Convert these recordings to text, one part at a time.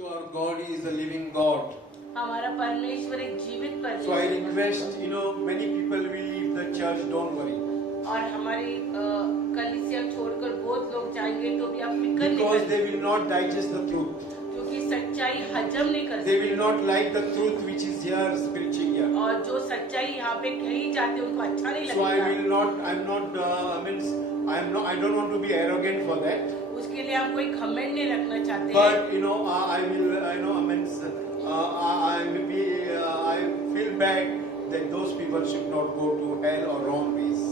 So our God is a living God. हमारा परमेश्वर एक जीवित So I परमेश्वर request, many people will leave the church, don't worry. और हमारी कलीसिया छोड़कर बहुत लोग जाएंगे तो भी आप फिक्र नहीं Because करें they will not digest the truth. क्योंकि सच्चाई हजम नहीं कर They will सकते not like the truth which is here, preaching here. और जो सच्चाई यहाँ पे कही जाती है उनको अच्छा नहीं So I लगेगा will not, I don't want to be arrogant for that. उसके लिए हम कोई घमंड नहीं रखना चाहते हैं But, I will, I feel bad that those people should not go to hell or wrong ways.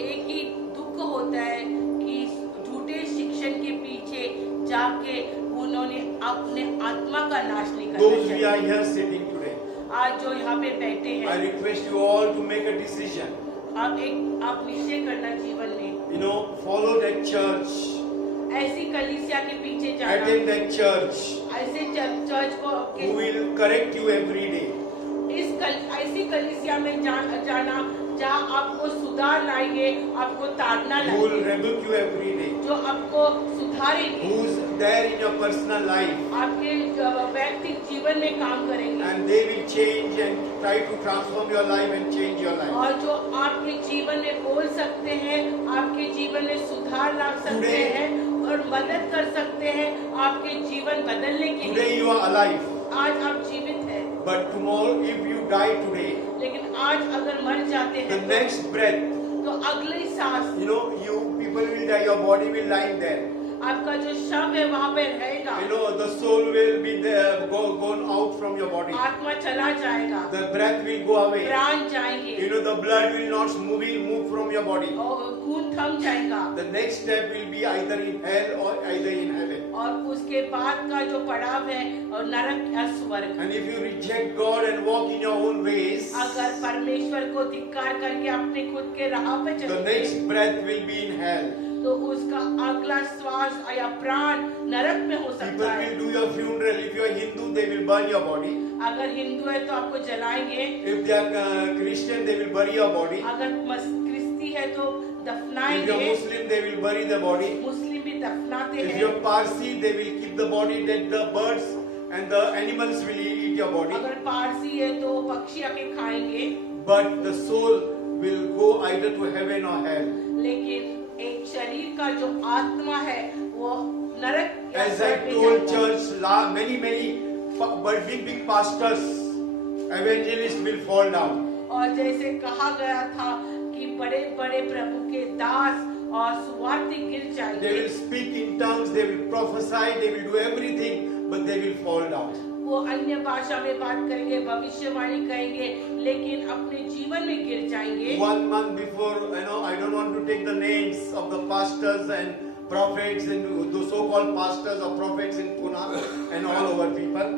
एक ही दुख होता है कि झूठे शिक्षण के पीछे जाके उन्होंने अपने आत्मा का नाश नहीं करना Those we are चाहिए here sitting today, आज जो यहाँ पे बैठे I हैं request you all to make a decision. आप निश्चय करना जीवन में Follow that church, ऐसी कलीसिया के पीछे जाना attend that church, ऐसे चर्च को who will correct you every day. ऐसी कलीसिया में जाना जहाँ आपको सुधार लाएंगे आपको ताड़ना Who will लाएंगे rebuke you every day. जो आपको सुधारेंगे Who's there in your personal life, आपके व्यक्तिगत जीवन में काम करेंगे and they will change and try to transform your life and change your life. और जो आपके जीवन में बोल सकते हैं आपके जीवन में सुधार ला सकते Today- हैं और मदद कर सकते हैं आपके जीवन बदलने के Today लिए you are alive, आज आप जीवित हैं but tomorrow if you die today, लेकिन आज अगर मर जाते the हैं next breath, तो अगली सांस you people will die, your body will lie there. आपका जो शव है वहाँ पे रहेगा The soul will be there, gone out from your body. आत्मा चला जाएगा The breath will go away. प्राण जाएंगे The blood will not move from your body. और खून थम जाएगा The next step will be either in hell or either in heaven. और उसके बाद का जो पड़ाव है और नरक या स्वर्ग And if you reject God and walk in your own ways, अगर परमेश्वर को धिक्कार करके अपने खुद के राह पे the चलते next breath will be in hell. तो उसका अगला श्वास या प्राण नरक में हो People सकता है will do your funeral. If you are Hindu, they will burn your body. अगर हिंदू है तो आपको जलाएंगे If they are Christian, they will bury your body. अगर क्रिस्ती है तो If you are दफनाएंगे Muslim, they will bury the body. मुस्लिम भी दफनाते If हैं you are Parsi, they will keep the body, that the birds and the animals will eat your body. अगर पारसी है तो पक्षी आके खाएंगे But the soul will go either to heaven or hell. लेकिन एक शरीर का जो आत्मा है वो नरक या As I स्वर्ग में told जाता है। church, many big pastors, evangelists will fall down. और जैसे कहा गया था कि बड़े बड़े प्रभु के दास और सुवार्थी गिर They जाएंगे will speak in tongues, they will prophesy, they will do everything, but they will fall down. वो अन्य भाषा में बात करेंगे भविष्यवाणी कहेंगे लेकिन अपने जीवन में गिर जाएंगे 1 month before, I don't want to take the names of the pastors and prophets and the so-called pastors or prophets in Pune and all over people.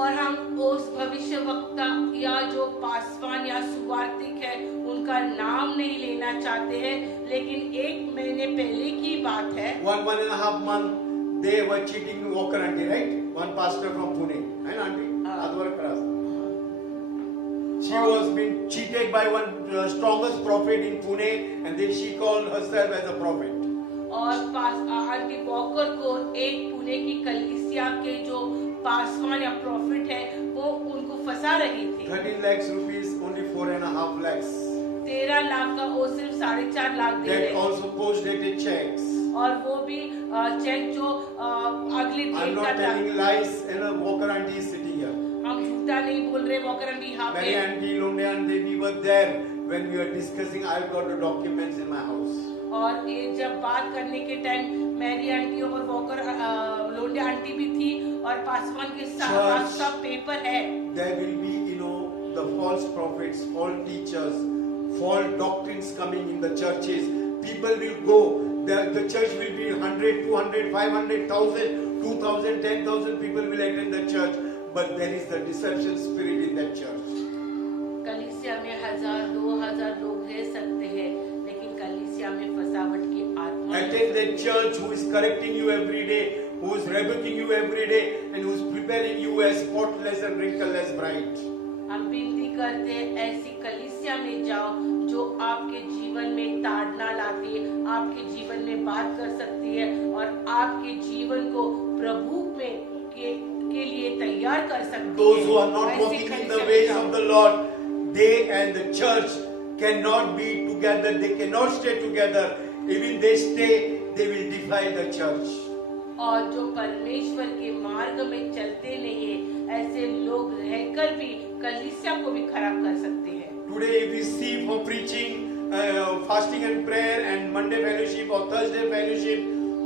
और हम उस भविष्य वक्ता या जो पासवान या सुवार्थिक है उनका नाम नहीं लेना चाहते हैं लेकिन 1 महीने पहले की बात है 1.5 months they were cheating Walker auntie, right? One pastor from Pune, and auntie Adwar Karas. She was being cheated by one strongest prophet in Pune, and then she called herself as a prophet. और aunty walker को एक पुणे की कलीसिया के जो पासवान या profit है वो उनको फंसा रही थी 13 lakhs rupees, only 4.5 lakhs. 13 lakh का वो सिर्फ 4.5 लाख दे That रहे also post-dated checks. और वो भी चेक जो अगली I'm डेट का not था telling lies. Walker auntie is sitting here. हम झूठा नहीं बोल रहे वॉकर आंटी यहाँ Mary पे auntie, Londe auntie, we were there when we were discussing. I've got the documents in my house. और ये जब बात करने के टाइम मैरी आंटी और वॉकर लोंडे आंटी भी थी और पासवान के साथ सब पेपर है There will be, the false prophets, false teachers, false doctrines coming in the churches. People will go. The church will be 100, 200, 500,000, 2,000, 10,000 people will attend the church. But there is the deception spirit in that church. कलीसिया में 1000 2000 लोग रह सकते हैं लेकिन कलीसिया में फसावट की आत्मा Attend that church who is correcting you every day, who is rebuking you every day, and who is preparing you as spotless and wrinkleless bride. हम विनती करते हैं ऐसी कलीसिया में जाओ जो आपके जीवन में ताड़ना लाती है आपके जीवन में बात कर सकती है और आपके जीवन को प्रभु में के उनके लिए तैयार कर सकती Those who है। are not ऐसी walking in the कलीसिया ways बनाओ। of the Lord, they and the church cannot be together. They cannot stay together. Even they stay, they will defile the church. और जो परमेश्वर के मार्ग में चलते नहीं है, ऐसे लोग रहकर भी कलीसिया को भी खराब कर सकते हैं। Today we see for preaching, fasting and prayer and Monday fellowship or Thursday fellowship,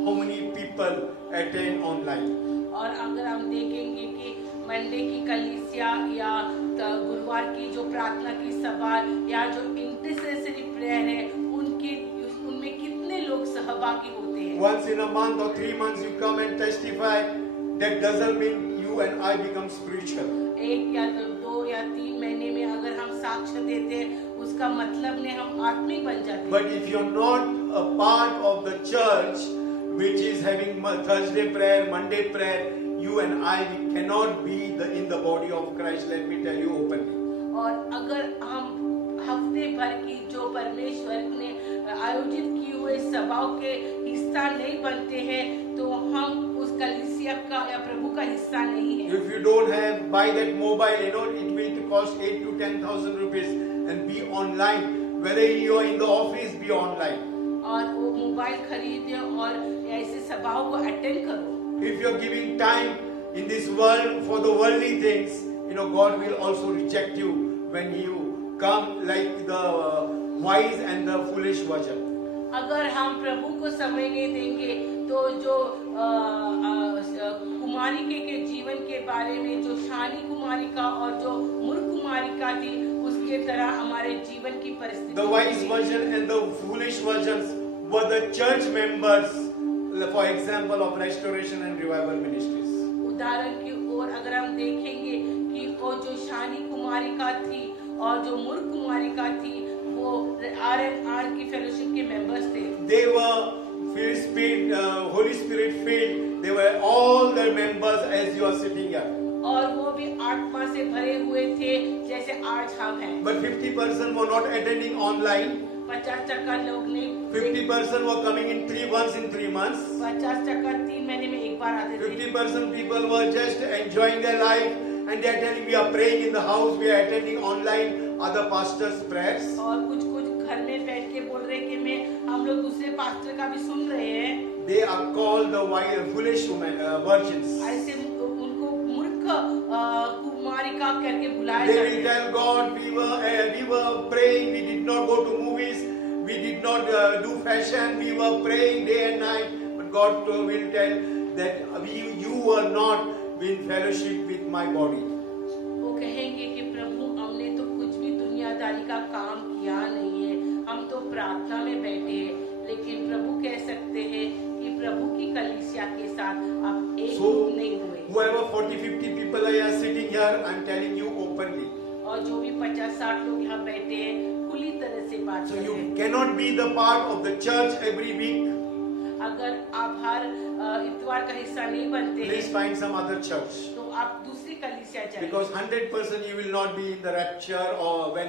how many people attend online. और अगर हम देखेंगे कि मंडे की कलीसिया या गुरुवार की जो प्रार्थना की सभा या जो इंटरसेसरी प्रेयर है, उनमें कितने लोग सहभागी होते हैं। Once in a month or 3 months you come and testify, that doesn't mean you and I become spiritual. एक या 2 या 3 महीने में अगर हम साक्ष्य देते हैं, उसका मतलब नहीं हम आत्मिक बन जाते हैं। But if you're not a part of the church which is having Thursday prayer, Monday prayer, you and I we cannot be in the body of Christ. Let me tell you openly. और अगर हम हफ्ते भर की जो परमेश्वर ने आयोजित किए हुए सभाओं के हिस्सा नहीं बनते हैं, तो हम उस कलीसिया का या प्रभु का हिस्सा नहीं है। If you don't have, buy that mobile, it will cost 8 to 10,000 rupees and be online. Whether you are in the office, be online. और वो मोबाइल खरीदे और ऐसे सभाओं को अटेंड करो। If you are giving time in this world for the worldly things, God will also reject you when you come like the wise and the foolish virgin. अगर हम प्रभु को समय नहीं देंगे, तो जो कुमारिका के जीवन के बारे में, जो शानी कुमारिका और जो मूर्ख कुमारिका थी, उसके तरह हमारे जीवन की परिस्थिति। The wise virgin and the foolish virgins were the church members, for example, of restoration and revival ministries. उदाहरण की ओर अगर हम देखेंगे कि वो जो शानी कुमारिका थी और जो मूर्ख कुमारिका थी, वो RNR की फेलोशिप के मेंबर्स थे। They were Holy Spirit filled. They were all the members as you are sitting here. और वो भी आत्मा से भरे हुए थे जैसे आज हम हैं। But 50% were not attending online. 50% लोग नहीं। 50% were coming in 3 months. 50% 3 महीने में एक बार आते थे। 50% people were just enjoying their life and they are telling we are praying in the house, we are attending online other pastors' prayers. और कुछ घर में बैठ के बोल रहे कि हम लोग दूसरे पास्टर का भी सुन रहे हैं। They are called the foolish virgins. ऐसे उनको मूर्ख कुमारिका करके बुलाया They जाता will है। tell God we were praying, we did not go to movies, we did not do fashion, we were praying day and night. But God will tell that you were not in fellowship with my body. वो कहेंगे कि प्रभु हमने तो कुछ भी दुनियादारी का काम किया नहीं है, हम तो प्रार्थना में बैठे हैं। लेकिन प्रभु कह सकते हैं कि प्रभु की कलीसिया के साथ आप एक नहीं हुए। Whoever 40-50 people are sitting here, I'm telling you openly. और जो भी 50-60 लोग यहाँ बैठे हैं, खुली तरह से बात So कर रहे you हैं। cannot be the part of the church every week. अगर आप हर इतवार का हिस्सा नहीं बनते हैं, Please find some other church. तो आप दूसरी कलीसिया जाइए। Because 100% you will not be in the rapture, or when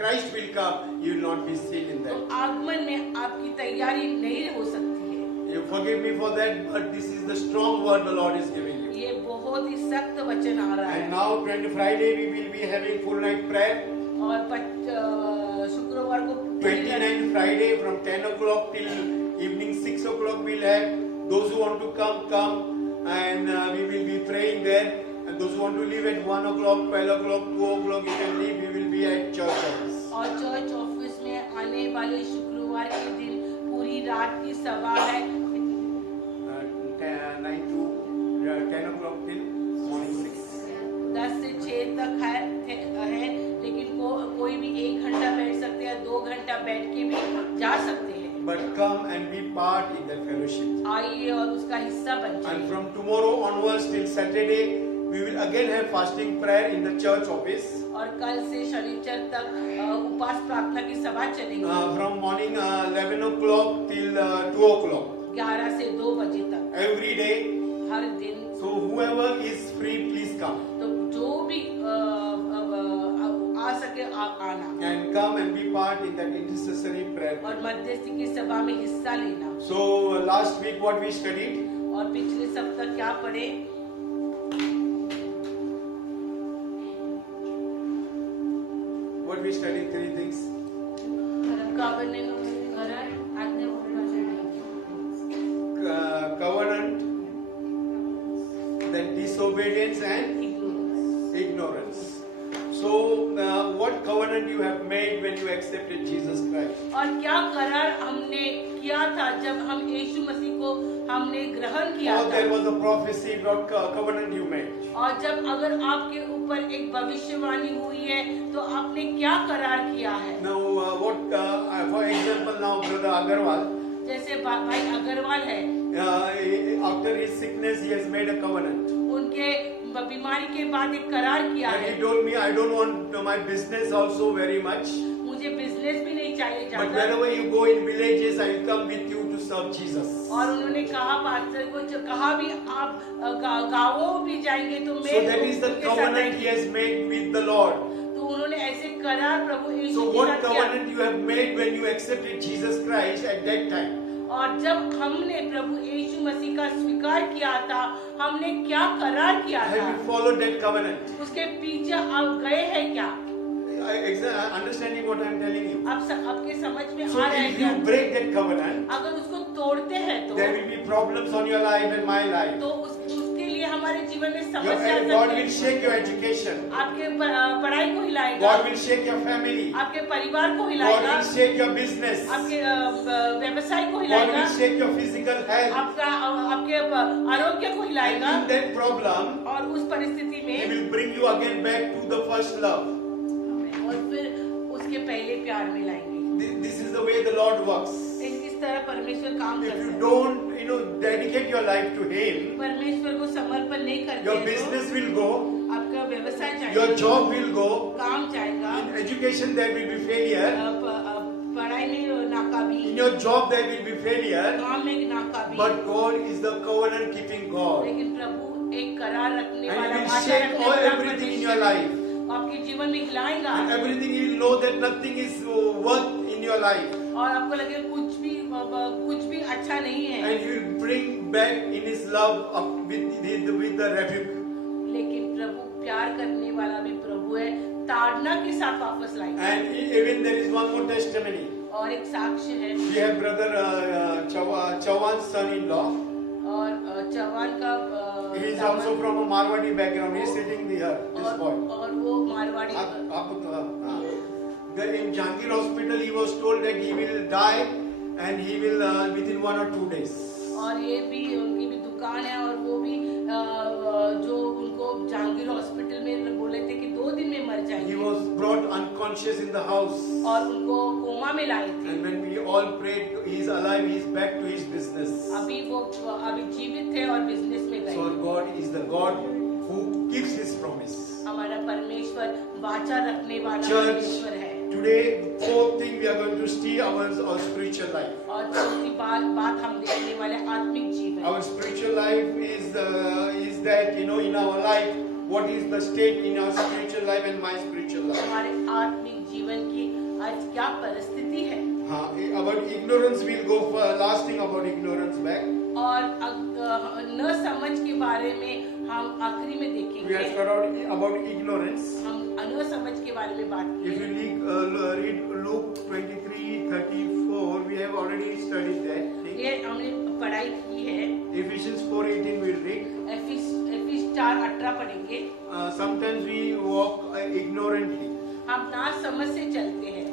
Christ will come, you will not be seen in तो that. आगमन में आपकी तैयारी नहीं हो सकती है। You forgive me for that, but this is the strong word the Lord is giving you. ये बहुत ही सख्त वचन आ रहा है। And now, 20 Friday, we will be having full night prayer. और शुक्रवार को 29 Friday from 10 o'clock till evening 6 o'clock we'll have. Those who want to come, and we will be praying there. And those who want to leave at 1 o'clock, 12 o'clock, 2 o'clock, you can leave. We will be at church office. और church office में आने वाले शुक्रवार के दिन पूरी रात की सभा है। 9 to 10 o'clock till morning 6. 10 से 6 तक है, लेकिन कोई भी 1 घंटा बैठ सकते हैं, 2 घंटा बैठ के भी जा सकते हैं। But come and be part in that fellowship. आइए और उसका हिस्सा बन And जाइए। from tomorrow onwards till Saturday, we will again have fasting prayer in the church office. और कल से शनिचर तक उपवास प्रार्थना की सभा चलेगी। From morning 11 o'clock till 2 o'clock. 11 से 2 बजे तक Every day. हर दिन। So whoever is free, please come. तो जो भी आ सके आना And come and be part in that intercessory prayer. और मध्यस्थी की सभा में हिस्सा लेना। So last week what we studied? और पिछले सप्ताह क्या पढ़े? we study three things? covenant, करार, आज्ञा Covenant, then disobedience and ignorance. So, what covenant you have made when you accepted Jesus Christ? और क्या करार हमने किया था जब हम यीशु मसीह को हमने ग्रहण किया Or था? there was a prophecy, what covenant you made? और जब अगर आपके ऊपर एक भविष्यवाणी हुई है तो आपने क्या करार किया है? Now, for example, now Brother Agarwal, जैसे भाई अग्रवाल है, after his sickness, he has made a covenant. उनके बीमारी के बाद एक करार किया And है, he told me, I don't want my business also very much. मुझे बिजनेस भी नहीं चाहिए But ज्यादा। wherever you go in villages, I will come with you to serve Jesus. और उन्होंने कहा पास्टर को जो कहा भी आप गाँवों भी जाएंगे तो मैं So that is the उनके साथ covenant he has made with the Lord. तो उन्होंने ऐसे करार प्रभु यीशु So के what साथ किया। covenant you have made when you accepted Jesus Christ at that time? और जब हमने प्रभु यीशु मसीह का स्वीकार किया था, हमने क्या करार किया Have था? you followed that covenant? उसके पीछे आप गए हैं क्या? Understanding what I am telling you. आपके समझ में So आ रहा है if क्या? you break that covenant, अगर उसको तोड़ते हैं तो there will be problems on your life and my life. तो उसके लिए हमारे जीवन में Your, समस्या आ God सकती will है। shake your education. आपके पढ़ाई को हिलाएगा, God will shake your family. आपके परिवार को God हिलाएगा, will shake your business. आपके व्यवसाय को God हिलाएगा, will shake your physical health. आपके आरोग्य को And हिलाएगा। in that problem, और उस परिस्थिति He में will bring you again back to the first love. और फिर उसके पहले प्यार में लाएंगे। This is the way the Lord works. इस तरह परमेश्वर काम If करता you है। don't, dedicate your life to Him, परमेश्वर को समर्पण नहीं करते your हैं business will go, तो आपका व्यवसाय your जाएगा, job will go, काम जाएगा, in education there will be failure, पढ़ाई में नाकामी, in your job there will be failure, काम में नाकामी। but God is the covenant keeping God. लेकिन प्रभु एक करार रखने And वाला, He will वाचा shake रखने all वाला everything in परमेश्वर your life. आपके जीवन में हिलाएगा And everything you will know that nothing is worth in your life. और आपको लगे कुछ भी अच्छा नहीं है, And He will bring back in His love with the rebuke. लेकिन प्रभु प्यार करने वाला भी प्रभु है, ताड़ना के साथ वापस लाएगा। And even there is one more testimony. और एक साक्ष्य है, We have brother Chauhan's son-in-law. और चौहान का He is also from a Marwadi background. He is sitting here, this boy. और वो Marwari In Jahangir hospital, he was told that he will die and he will within 1 or 2 days. और ये भी उनकी भी दुकान है और वो भी जो उनको जहांगीर हॉस्पिटल में बोले थे कि 2 दिन में मर He जाएंगे was brought unconscious in the house. और उनको कोमा में लाए थे। And when we all prayed, he is alive, he is back to his business. अभी वो अभी जीवित थे और बिजनेस में गए। So God is the God who keeps His promise. हमारा परमेश्वर वाचा रखने वाला Church, परमेश्वर है। today, fourth thing we are going to see our spiritual life. और चौथी बात हम देखने वाले आत्मिक जीवन। Our spiritual life is that in our life, what is the state in our spiritual life and my spiritual life? हमारे आत्मिक जीवन की आज क्या परिस्थिति है? About ignorance, we'll go for last thing about ignorance back. और न समझ के बारे में हम आखिरी में We देखेंगे। have started about ignorance. हम न समझ के बारे में बात If you read Luke 23:34, we have already studied that thing. ये हमने पढ़ाई की है। Ephesians 4:18 we'll read. एफिस 4:18 पढ़ेंगे। Sometimes we walk ignorantly. हम ना समझ से चलते हैं।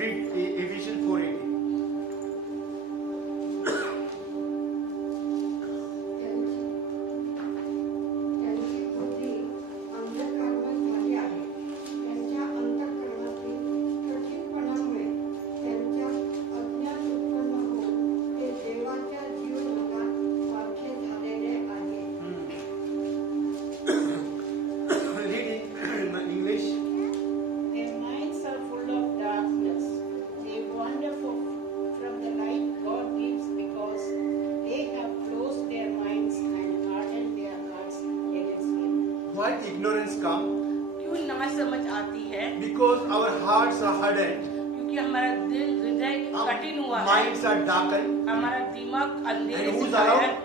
Read Ephesians 4:18. त्यांची बुद्धी अंधकारमय झाली आहे. त्यांच्या अंतःकरणातील कठीणपणामुळे त्यांच्यात अज्ञान उत्पन्न होऊन ते देवाच्या जीवनाला सारखे झालेले आहे. Read in English. Their minds are full of darkness. They wander from the light God gives because they have closed their minds and hardened their hearts against Him. Why ignorance come? क्यों ना समझ आती है? Because our hearts are hardened. क्योंकि हमारा दिल हृदय कठिन हुआ है। Minds are darkened. हमारा दिमाग अंधेरे And से who's भरा है। allowed?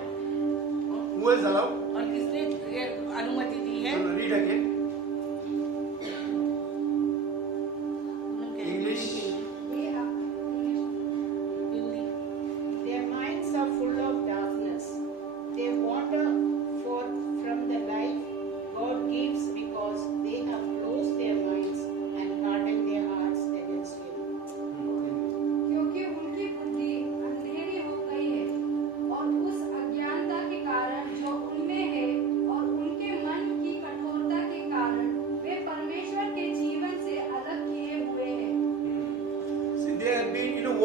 Who is allowed? और किसने ये अनुमति दी है? Read again.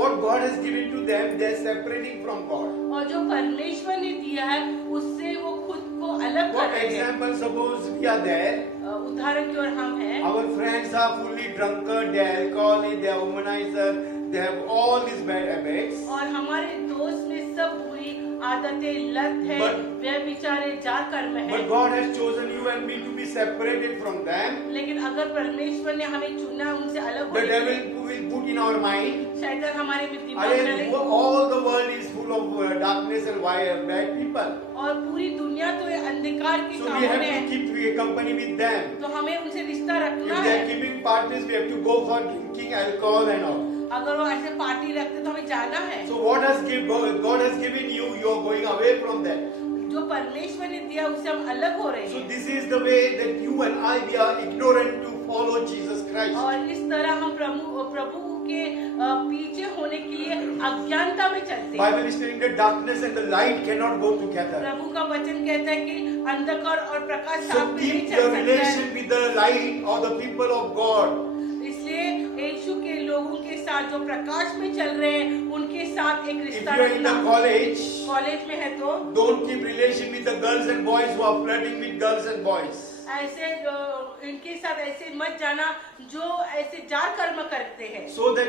what God has given to them, they are separating from God. और जो परमेश्वर ने दिया है उससे वो खुद को अलग For कर रहे हैं। example, suppose we are there, उदाहरण की ओर हम हैं, our friends are fully drunkard, they are alcoholic, they are womanizer, they have all these bad habits. और हमारे दोस्त में सब बुरी आदतें लत है, But- वे बेचारे जार कर्म है। But God has chosen you and me to be separated from them. लेकिन अगर परमेश्वर ने हमें चुना उनसे अलग The होने के devil लिए, will put in our mind, शैतान हमारे में दिमाग डाले all the world is full of darkness and bad people. और पूरी दुनिया तो ये अंधकार के So we कामों have में है, to keep company with them. तो हमें उनसे रिश्ता If रखना they है। are keeping parties, we have to go for drinking alcohol and all. अगर वो ऐसे पार्टी रखते तो हमें जाना है। So what has God has given you, you are going away from that. जो परमेश्वर ने दिया उससे हम अलग हो रहे So हैं this is the way that you and I, we are ignorant to follow Jesus Christ. और इस तरह हम प्रभु के पीछे होने के लिए अज्ञानता में चलते हैं। Bible is telling that darkness and the light cannot go together. प्रभु का वचन कहता है कि अंधकार और प्रकाश So साथ में नहीं keep चल your सकता relation है। with the light or the people of God. इसलिए यीशु के लोगों के साथ जो प्रकाश में चल रहे हैं उनके साथ एक If रिश्ता you are in the रखना। college, कॉलेज में है तो don't keep relation with the girls and boys who are flirting with girls and boys. ऐसे इनके साथ ऐसे मत जाना जो ऐसे जार कर्म करते हैं, So that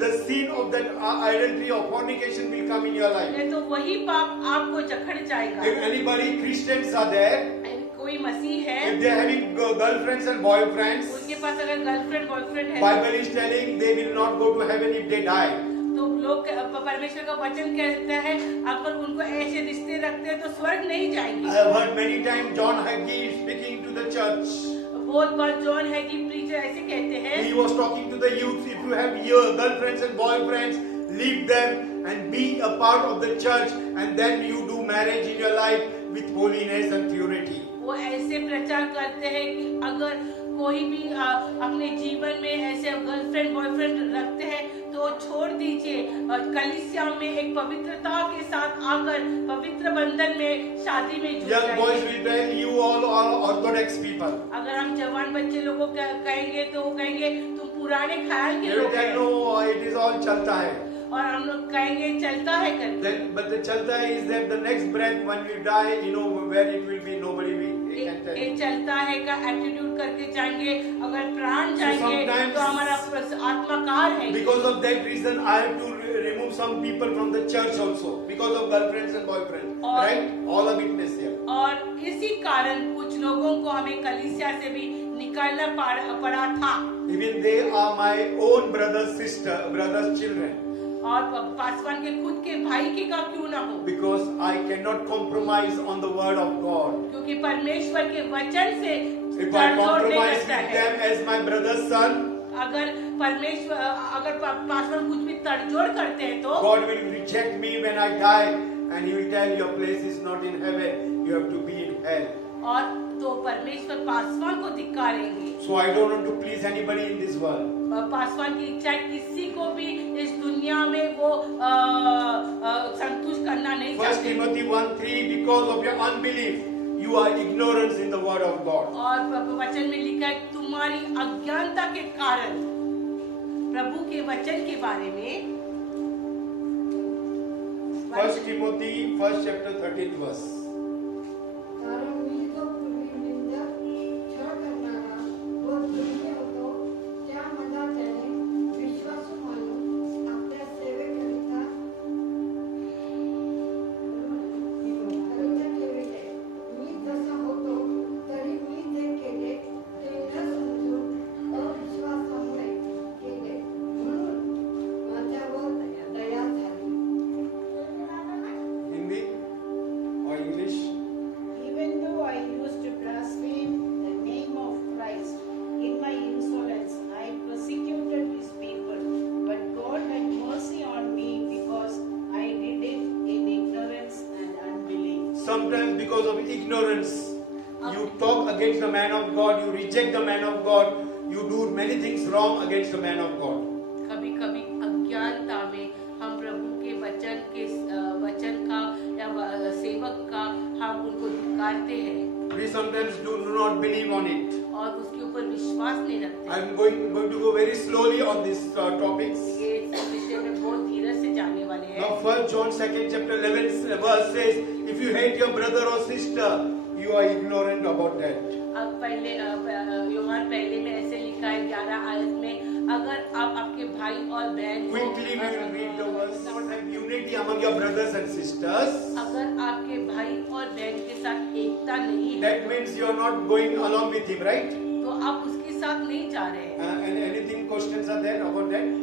the sin of that idolatry or fornication will come in your life. नहीं तो वही पाप आपको जकड़ जाएगा। If anybody Christians are there, कोई मसीह है, if they are having girlfriends and boyfriends, उनके पास अगर गर्लफ्रेंड बॉयफ्रेंड है Bible is telling they will not go to heaven if they die. तो लोग परमेश्वर का वचन कहता है अगर उनको ऐसे रिश्ते रखते हैं तो स्वर्ग नहीं I जाएंगे। have heard many times John Hagee speaking to the church. बहुत बार जॉन है कि प्रीचर ऐसे कहते हैं, He was talking to the youth. If you have your girlfriends and boyfriends, leave them and be a part of the church, and then you do marriage in your life with holiness and purity. वो ऐसे प्रचार करते हैं कि अगर कोई भी अपने जीवन में ऐसे गर्लफ्रेंड बॉयफ्रेंड रखते हैं तो छोड़ दीजिए और कलीसिया में एक पवित्रता के साथ आकर पवित्र बंधन में शादी में जुड़ Young boys जाइए। will tell you all are orthodox people. अगर हम जवान बच्चे लोगों को कहेंगे तो वो कहेंगे तुम पुराने ख्याल के They will लोग tell हैं, no, it is all chalta hai. और हम लोग कहेंगे चलता है करके। Then, but the chalta is that the next breath when we die, where it will be, nobody can tell. ये चलता है का एटीट्यूड करके जाएंगे, अगर प्राण जाएंगे sometimes- तो हमारा आत्माकार है। Because of that reason, I have to remove some people from the church also because of girlfriends and boyfriends. Or- Right? All are witness here. और इसी कारण कुछ लोगों को हमें कलीसिया से भी निकालना पड़ा था। Even they are my own brothers, children. और पासवान के खुद के भाई के का क्यों ना हो, Because I cannot compromise on the word of God. क्योंकि परमेश्वर के वचन से If I जोड़ नहीं compromise करता with है। them as my brother's son, अगर पासवान कुछ भी तड़जोड़ करते हैं तो God will reject me when I die, and He will tell your place is not in heaven, you have to be in hell. और तो परमेश्वर पासवान को धिक्कारेंगे। So I don't want to please anybody in this world. Paswan की इच्छा है किसी को भी इस दुनिया में वो संतुष्ट करना नहीं 1 चाहते। Timothy 1:3, because of your unbelief, you are ignorance in the word of God. और वचन में लिखा है तुम्हारी अज्ञानता के कारण प्रभु के वचन के बारे में। 1 Timothy 1st chapter 13th verse. कारण मी जो पूर्वी निंदक छळ करणारा व दुर्मी होतो त्या मला त्याने विश्वासू मानून आपल्या सेवेकरिता करूच्या ठेविले. मी जसा होतो तरी मी ते केले ते न समजून अविश्वासामुळे केले म्हणून माझ्यावर दया झाली. Hindi or English? Even though I used to blaspheme the name of Christ in my insolence, I persecuted his people. But God had mercy on me because I did it in ignorance and unbelief. Sometimes because of ignorance, you talk against the man of God, you reject the man of God, you do many things wrong against the man of God. कभी कभी अज्ञानता में हम प्रभु के वचन का या सेवक का हम उनको धिक्कारते हैं We sometimes do not believe on it. और उसके ऊपर विश्वास नहीं रखते। I'm going to go very slowly on these topics. ये इस विषय में बहुत धीरे First John 2nd chapter 11th verse says, if you hate your brother or sister, you are ignorant about that. अब पहले यूहान पहले में ऐसे लिखा है 11 आयत में, अगर आप आपके भाई और बहन को Quickly we will read the verse. Have unity among your brothers and sisters. अगर आपके भाई और बहन के साथ एकता नहीं है, That means you are not going along with him, right? तो आप उसके साथ नहीं जा रहे हैं। And anything questions are there about that?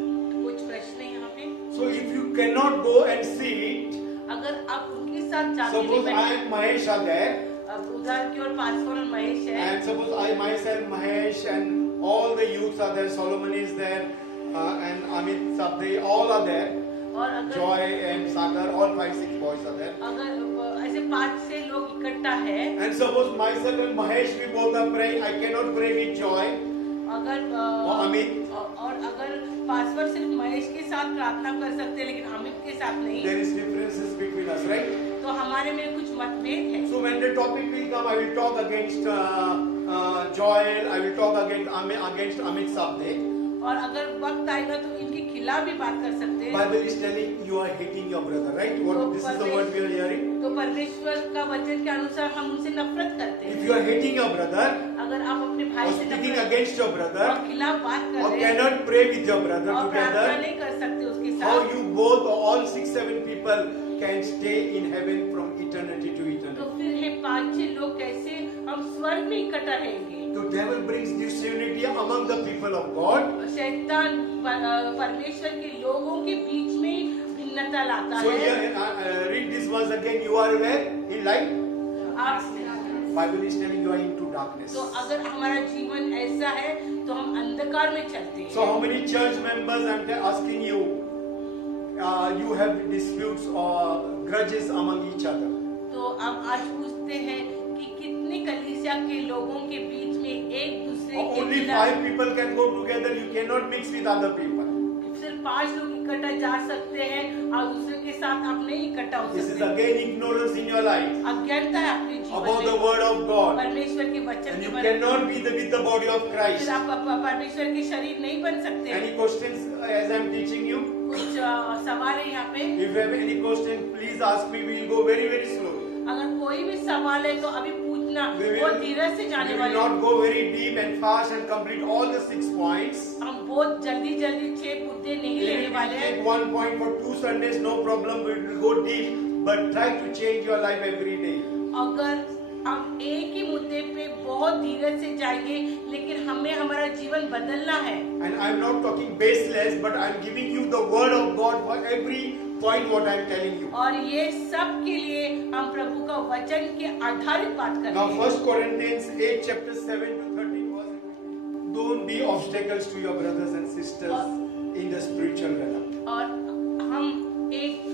कुछ प्रश्न है यहाँ पे। So if you cannot go and sit, अगर आप उनके साथ जाके नहीं suppose I बैठे, and Mahesh are there, अब उधर की ओर पासवान और महेश है, and suppose I myself, Mahesh, and all the youths are there, Solomon is there, and Amit Sabde, all are there, और अगर Joy and Sagar, all 5-6 boys are there. अगर ऐसे 5-6 लोग इकट्ठा है, And suppose myself and Mahesh, we both are praying, I cannot pray with Joy अगर or Amit. और अगर पासवान सिर्फ महेश के साथ प्रार्थना कर सकते हैं लेकिन अमित के साथ नहीं, There is differences between us, right? तो हमारे में कुछ मतभेद है। So when the topic will come, I will talk against Joel, I will talk against Amit Sabde. और अगर वक्त आएगा तो इनके खिलाफ भी बात कर सकते हैं। Bible is telling you are hating your brother, right? What this is the word we are hearing. तो परमेश्वर का वचन के अनुसार हम उनसे नफरत करते If हैं। you are hating your brother अगर आप अपने or भाई से speaking नफरत against your और brother खिलाफ बात कर or रहे हैं cannot pray with your brother और प्रार्थना together, नहीं कर सकते उसके how साथ, you both or all 6-7 people can stay in heaven from eternity to तो eternity. फिर ये 5-6 लोग कैसे हम स्वर्ग में इकट्ठा रहेंगे? The devil brings disunity among the people of God. शैतान परमेश्वर के लोगों के बीच में भिन्नता लाता So है। here, read this verse again. You are where? In light. आप Bible is telling you are into darkness. तो अगर हमारा जीवन ऐसा है तो हम अंधकार में चलते So हैं। how many church members, I'm asking you, you have disputes or grudges among each other? तो अब आज पूछते हैं कि कितने कलीसिया के लोगों के बीच में एक दूसरे के Only खिलाफ 5 people can go together. You cannot mix with other people. सिर्फ 5 लोग इकट्ठा जा सकते हैं और दूसरे के साथ आप नहीं इकट्ठा हो This is सकते। again ignorance in your life अज्ञानता है अपने about जीवन the में word of God. परमेश्वर के वचन And के you बारे में। cannot be with the body of Christ. फिर आप परमेश्वर के शरीर नहीं बन सकते। Any questions as I'm teaching you? कुछ सवाल है यहाँ पे। If you have any question, please ask me. We will go very, very slowly. अगर कोई भी सवाल है तो अभी पूछना, We will, बहुत धीरज से we जाने will वाले not हैं। go very deep and fast and complete all the 6 points. हम बहुत जल्दी 6 मुद्दे नहीं Even लेने if वाले you हैं। take 1 point for 2 Sundays, no problem. We will go deep, but try to change your life every day. अगर हम एक ही मुद्दे पे बहुत धीरज से जाएंगे लेकिन हमें हमारा जीवन बदलना है। And I'm not talking baseless, but I'm giving you the word of God for every point what I'm telling you. और ये सब के लिए हम प्रभु का वचन के आधारित बात कर Now, रहे हैं। 1 Corinthians 8, chapter 7 to 13 was, don't be obstacles to your brothers and sisters in the spiritual realm. और हम एक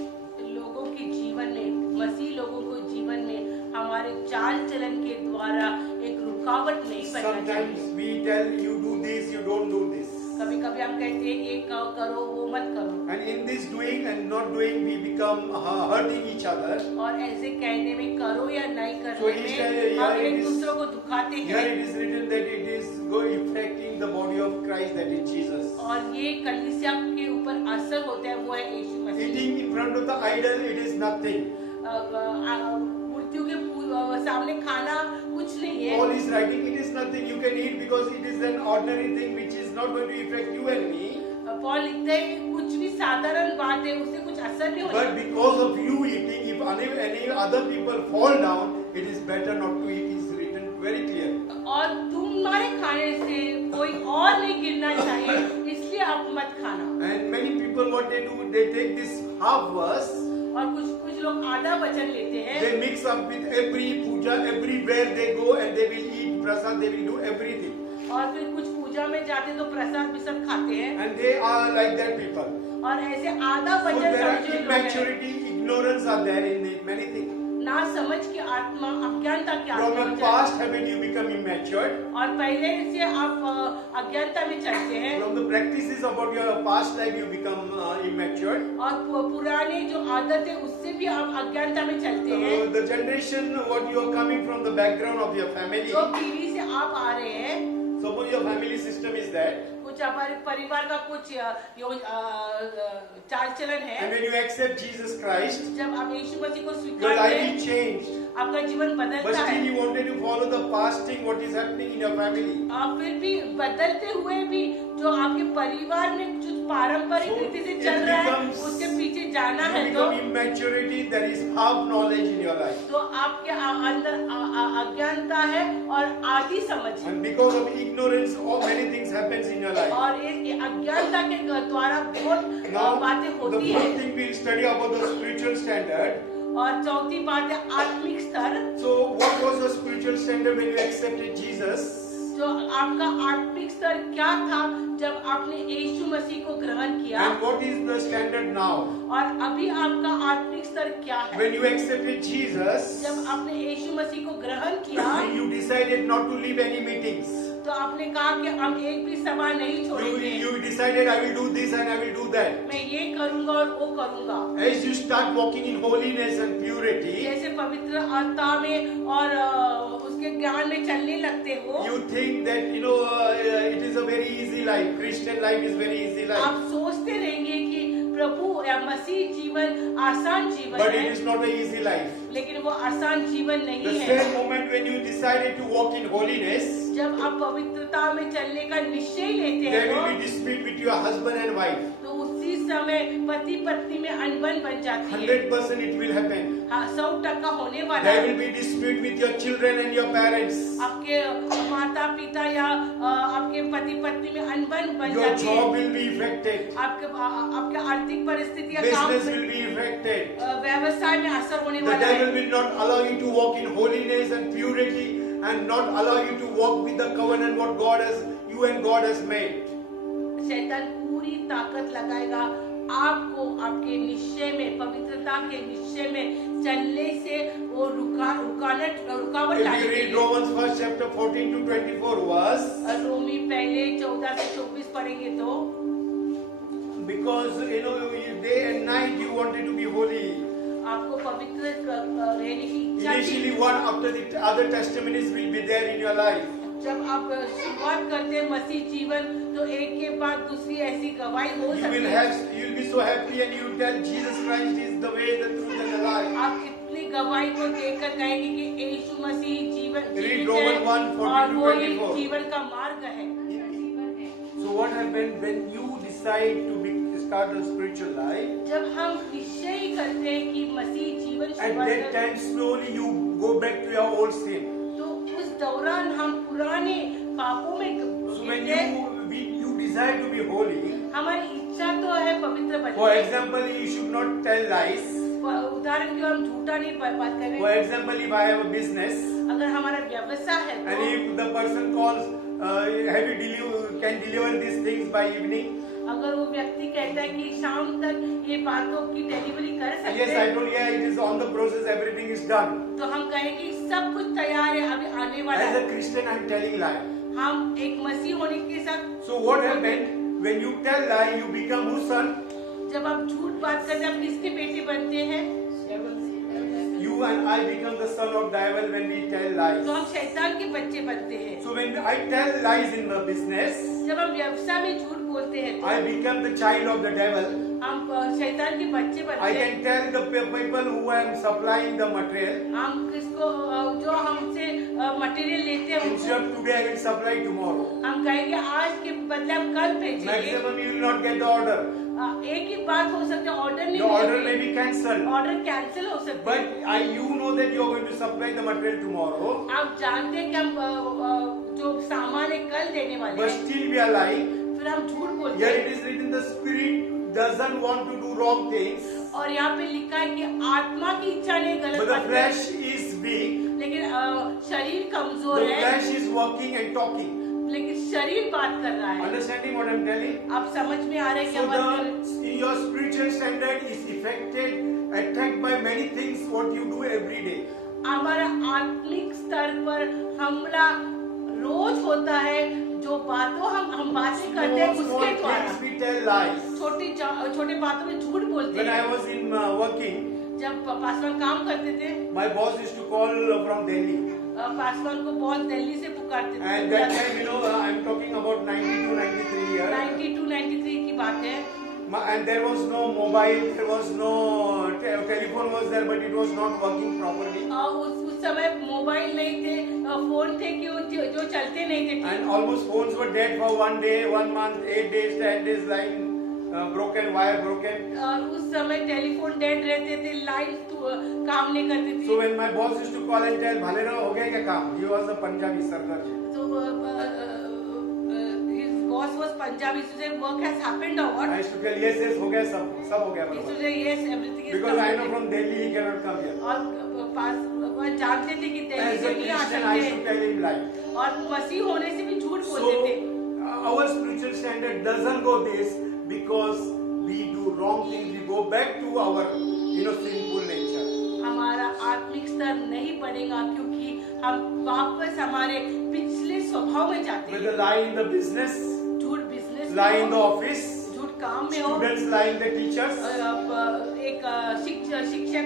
लोगों के जीवन में, मसीह लोगों को जीवन में हमारे चाल चलन के द्वारा एक रुकावट नहीं बनना Sometimes चाहिए। we tell you do this, you don't do this. कभी कभी हम कहते हैं ये करो वो मत करो, And in this doing and not doing, we become hurting each other. और ऐसे कहने में करो या नहीं So करने each में time हम here it एक is- दूसरों को दुखाते Here हैं। it is written that it is affecting the body of Christ, that is Jesus. और ये कलीसिया के ऊपर असर होता है, वो है यीशु मसीह। Eating in front of the idol, it is nothing. मूर्तियों के सामने खाना कुछ नहीं है। Paul is writing, it is nothing. You can eat because it is an ordinary thing which is not going to affect you and me. Paul लिखता है कुछ भी साधारण बात है, उससे कुछ असर नहीं होता। But because of you eating, if any other people fall down, it is better not to eat. It is written very clear. और तुम्हारे खाने से कोई और नहीं गिरना चाहिए, इसलिए आप मत खाना। And many people, what they do, they take this half verse, और कुछ लोग आधा वचन लेते हैं they mix up with every puja, everywhere they go, and they will eat prasad, they will do everything. और फिर कुछ पूजा में जाते तो प्रसाद भी सब खाते हैं And they are like that people. और ऐसे आधा So वचन there are समझे लोग हैं। immaturity, ignorance are there in many things. ना समझ की आत्मा, अज्ञानता की From आत्मा a हो past जाती है। habit, you become immature. और पहले से आप अज्ञानता में चलते हैं From the practices about your past life, you become immature. और पुराने जो आदत है उससे भी आप अज्ञानता में चलते हैं। The generation, what you are coming from the background of your family. जो पीढ़ी से आप आ रहे हैं, Suppose your family system is that कुछ कुछ हमारे परिवार का कुछ चाल चलन And है, when you accept Jesus Christ, जब आप यीशु मसीह को your स्वीकार life करें, will change. आपका जीवन But बदलता still है। you wanted to follow the past thing, what is happening in your family. आप फिर भी बदलते हुए भी जो आपके परिवार में जो पारंपरिक So रीति से it चल रहा है becomes- उसके पीछे जाना You है तो become immaturity, there is half knowledge in your life. आपके अंदर अज्ञानता है और आधी समझ है। And because of ignorance, all many things happens in your life. और इस अज्ञानता के द्वारा बहुत Now, बातें the होती fourth है। thing we'll study about the spiritual standard. और चौथी बात है आत्मिक स्तर। So, what was the spiritual standard when you accepted Jesus? जो आपका आत्मिक स्तर क्या था जब आपने यीशु मसीह को ग्रहण किया, And what is the standard now? और अभी आपका आत्मिक स्तर क्या है? When you accepted Jesus, जब आपने यीशु मसीह को ग्रहण किया you decided not to leave any meetings. तो आपने कहा कि हम एक भी सभा नहीं छोड़ेंगे, You decided I will do this and I will do that. मैं ये करूंगा और वो करूंगा। As you start walking in holiness and purity, जैसे पवित्रता में और उसके ज्ञान में चलने लगते हो, you think that it is a very easy life. Christian life is very easy life. आप सोचते रहेंगे कि प्रभु या मसीह जीवन आसान जीवन But it है, is not an easy life. लेकिन वो आसान जीवन The नहीं है। same moment when you decided to walk in holiness, जब आप पवित्रता में चलने का निश्चय लेते there हैं will be dispute with your husband and wife. तो उसी समय पति पत्नी में अनबन बन जाती है। 100% it will happen. हाँ, 100% होने वाला There है। will be dispute with your children and your parents. आपके माता पिता या आपके पति पत्नी में अनबन बन Your जाती है। job will be affected. आपके आर्थिक परिस्थितियां, काम Business will be affected. व्यवसाय में असर होने The वाला devil है। will not allow you to walk in holiness and purity and not allow you to walk with the covenant what you and God has made. शैतान पूरी ताकत लगाएगा आपको आपके निश्चय में, पवित्रता के निश्चय में चलने से वो रुकावट If लाने you के read लिए। Romans 1 chapter 14 to 24 verse, रोमी पहले 14 से 24 पढ़ेंगे तो because day and night you wanted to be holy. आपको पवित्र रहने की इच्छा Initially थी। one after the other testimonies will be there in your life. जब आप शुरुआत करते हैं मसीह जीवन तो एक के बाद दूसरी ऐसी गवाही हो सकती है। You'll be so happy and you tell Jesus Christ is the way, the truth and the life. आप कितनी गवाही को देखकर कहेंगे कि यीशु मसीह जीवन Read जीवित Romans है 1, 14 और to वो ही 24. जीवन का मार्ग है। So what happened when you decide to start a spiritual life? जब हम निश्चय ही करते हैं कि मसीह जीवन At शुरुआत that कर- time slowly you go back to your old sin. तो उस दौरान हम पुराने पापों में So when गिरते हैं। you desire to be holy, हमारी इच्छा तो है पवित्र for बनने। example, you should not tell lies. उदाहरण के लिए हम झूठा नहीं बात For करें। example, if I have a business अगर हमारा व्यवसाय है and तो if the person calls, can deliver these things by evening? अगर वो व्यक्ति कहता है कि शाम तक ये बातों की डिलीवरी कर सकते Yes, I हैं told you, it is on the process, everything is done. तो हम कहेंगे कि सब कुछ तैयार है, अभी आने वाला As है। a Christian, I am telling lie. हम एक मसीह होने के साथ So what happened when you tell lie, you become whose son? जब आप झूठ बात करते हैं आप किसके बेटे बनते हैं? You and I become the son of devil when we tell lies. तो हम शैतान के बच्चे बनते हैं। So when I tell lies in the business, जब हम व्यवसाय में झूठ बोलते हैं I become the child of the devil. तो हम शैतान के बच्चे I बनते हैं। can tell the people who I am supplying the material, हम किसको जो हमसे मटेरियल लेते हैं instead उनको of today I will supply tomorrow. हम कहेंगे आज के बदले हम कल भेजेंगे। Maximum you will not get the order. एक ही बात हो सकती है, ऑर्डर नहीं The order may मिलेगी, be cancelled. ऑर्डर कैंसिल हो सकता है। But you know that you are going to supply the material tomorrow. आप जानते हैं कि हम जो सामान है कल देने वाले But हैं, still we are lying. फिर हम झूठ बोलते Here हैं। it is written the spirit doesn't want to do wrong things, और यहाँ पे लिखा है कि आत्मा की इच्छा नहीं गलत but the बात करती, flesh is weak. लेकिन शरीर The कमजोर है, flesh is working and talking. लेकिन शरीर बात कर रहा है। Understanding what I'm telling? आप समझ में आ रहा है क्या So बात कर रहे हैं? your spiritual standard is affected, attacked by many things what you do every day. हमारा आत्मिक स्तर पर हमला रोज होता है, जो बातों हम बातें करते हैं Small उसके द्वारा। things we tell lies. छोटे बातों में झूठ बोलते When I हैं। was in working, जब पासवान काम करते थे my boss used to call from Delhi. Paswan को बहुत दिल्ली से पुकारते And that थे। time, I'm talking about 92, 93 years. 92-93 की बात है। And there was no mobile, there was no telephone was there, but it was not working properly. उस समय मोबाइल नहीं थे, फोन थे कि जो चलते नहीं थे। And almost phones were dead for 1 day, 1 month, 8 days, 10 days, line broken, wire broken. और उस समय टेलीफोन डेड रहते थे, लाइन काम नहीं करती थी। So when my boss used to call and tell, "Bhalera, हो गया क्या काम?" He was a Punjabi Sardar ji. So his boss was Punjabi. He said, "Work has happened or what?" I used to tell, "Yes, yes, हो गया सब हो गया He बराबर." said, "Yes, everything is Because I know completed." from Delhi he cannot come here. और पास वह जानते थे कि दिल्ली As से a नहीं आ Christian, I used to सकते tell him lie. और मसीह होने से भी झूठ So बोलते थे। our spiritual standard doesn't go this because we do wrong things. We go back to our sinful nature. हमारा आत्मिक स्तर नहीं बढ़ेगा क्योंकि हम वापस हमारे पिछले स्वभाव में जाते Whether हैं। lie in the business, झूठ बिजनेस lie in में the हो, office, झूठ काम में हो, students lie in the teachers, एक शिक्षक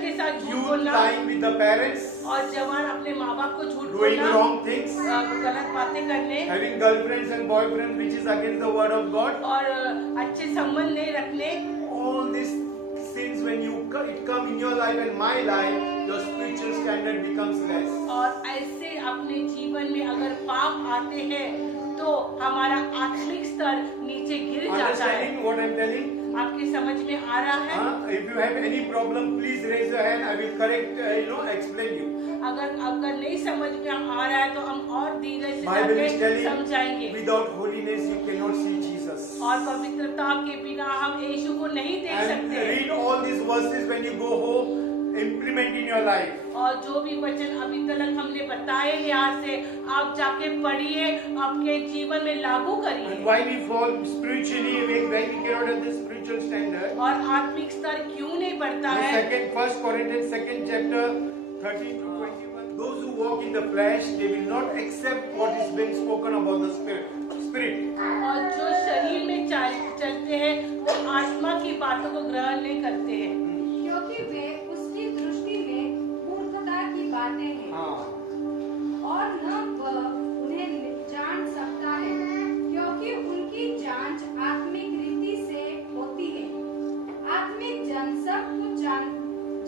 के साथ झूठ youth बोलना lying with the parents, और जवान अपने माँ बाप को झूठ doing बोलना, wrong things, गलत बातें करने having girlfriends and boyfriends which is against the word of God. और अच्छे संबंध नहीं रखने। All these sins, when it come in your life and my life, your spiritual standard becomes less. और ऐसे अपने जीवन में अगर पाप आते हैं तो हमारा आत्मिक स्तर नीचे गिर जाता है। Understanding what I'm telling? आपके समझ में आ रहा है? If you have any problem, please raise your hand. I will correct, explain you. अगर नहीं समझ में आ रहा है तो हम और धीरे से Bible is जाके telling, समझाएंगे। without holiness you cannot see Jesus. और पवित्रता के बिना हम यीशु को नहीं देख And सकते। read all these verses when you go home, implement in your life. और जो भी वचन अभी तक हमने बताए यहाँ से आप जाके पढ़िए, आपके जीवन में लागू And करिए। why we fall spiritually when we cannot have this spiritual standard? और आत्मिक स्तर क्यों नहीं बढ़ता The है? First Corinthians 2nd chapter 13 to 21. Those who walk in the flesh, they will not accept what is being spoken about the spirit. और जो शरीर में चलते हैं वो आत्मा की बातों को ग्रहण नहीं करते हैं, क्योंकि वे उसकी दृष्टि में मूर्खता की बातें हैं हाँ. और न वह उन्हें जान सकता है, क्योंकि उनकी जांच आत्मिक रीति से होती है। आत्मिक जन सब कुछ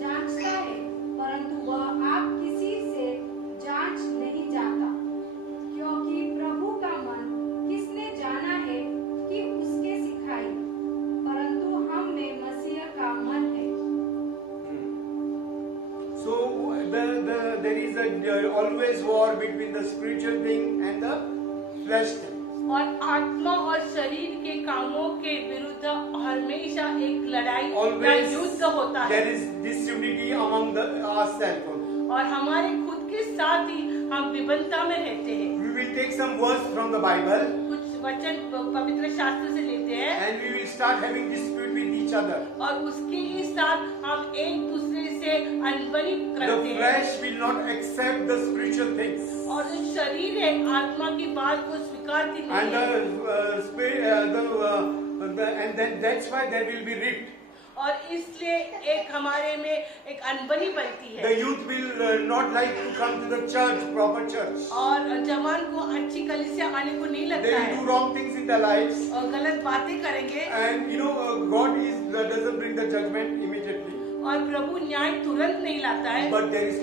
जांचता है, परंतु वह आप किसी से जांच नहीं जाता, क्योंकि प्रभु का मन किसने जाना है कि उसके सिखाई, परंतु हम में मसीह का मन है। So there is always war between the spiritual thing and the flesh thing. और आत्मा और शरीर के कामों के विरुद्ध हमेशा एक लड़ाई या Always युद्ध होता है। there is disunity among ourselves. और हमारे खुद के साथ ही हम विभिन्नता में रहते हैं। We will take some verse from the Bible कुछ वचन पवित्र शास्त्र से लेते हैं and we will start having dispute with each other. और उसके ही साथ हम एक दूसरे से अनबनी The करते हैं। flesh will not accept the spiritual things. और जो शरीर है आत्मा की बात को स्वीकारती नहीं And है। and then that's why there will be rift. और इसलिए एक हमारे में एक अनबनी बनती The है youth will not like to come to the church, proper church. और जवान को अच्छी कलीसिया आने को नहीं They लगता will do है wrong things in their lives. और गलत बातें करेंगे And God doesn't bring the judgment immediately. और प्रभु न्याय तुरंत नहीं लाता है, But there is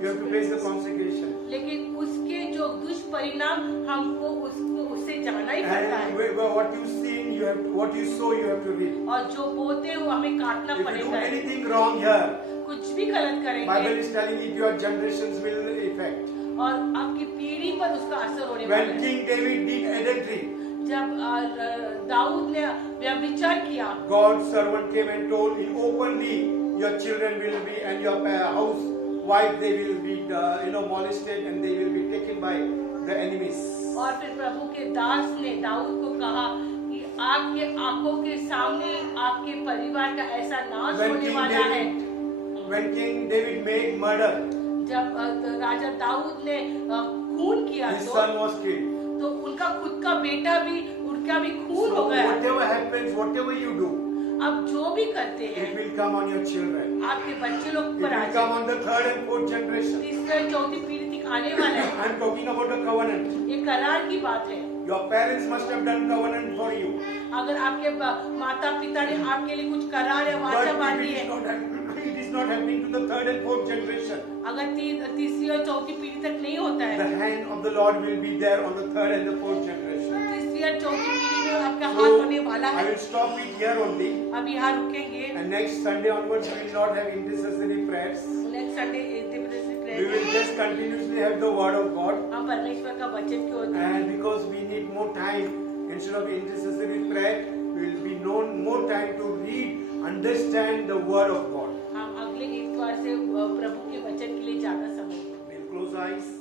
you have to face the consequence. लेकिन उसके जो दुष्परिणाम हमको उससे जाना ही पड़ता And है what you see, what you sow, you have to reap. और जो बोते हैं वो हमें काटना If you do पड़ेगा। anything wrong here, कुछ भी गलत Bible करेंगे is telling it your generations will affect. और आपकी पीढ़ी पर उसका असर होने वाला When है। King David did adultery, जब दाऊद ने व्यभिचार किया, God's servant came and told him openly, your children will be and your housewife they will be molested and they will be taken by the enemies. और फिर प्रभु के दास ने दाऊद को कहा कि आपके आंखों के सामने आपके परिवार का ऐसा नाश होने वाला है। When King David made murder, जब राजा दाऊद ने खून किया his son was killed. तो उनका खुद का बेटा भी उनका भी खून So हो गया। whatever happens, whatever you do, आप जो भी करते it हैं will come on your children. आपके बच्चे लोग It पर आ will come जाए। on the third and fourth generation. तीसरे चौथी पीढ़ी तक आने वाला है। I'm talking about a covenant. ये करार की बात है। Your parents must have done covenant for you. अगर आपके माता पिता ने आपके लिए कुछ करार या वाचा But बांधी it है, is not happening to the third and fourth generation. अगर तीसरी और चौथी पीढ़ी तक नहीं होता The है, hand of the Lord will be there on the third and the fourth generation. तीसरी और चौथी पीढ़ी में आपका हाथ So होने वाला I है। will stop it here only. अब यहाँ रुकेंगे। And next Sunday onwards we will not have intercessory prayers. Next Sunday We will just continuously have the word of God. हम परमेश्वर का वचन की ओर And because we need more time, instead of intercessory prayer, we will be known more time to read, understand the word of God. हम अगले इतवार से प्रभु के वचन के लिए ज्यादा समय दें। We'll close eyes.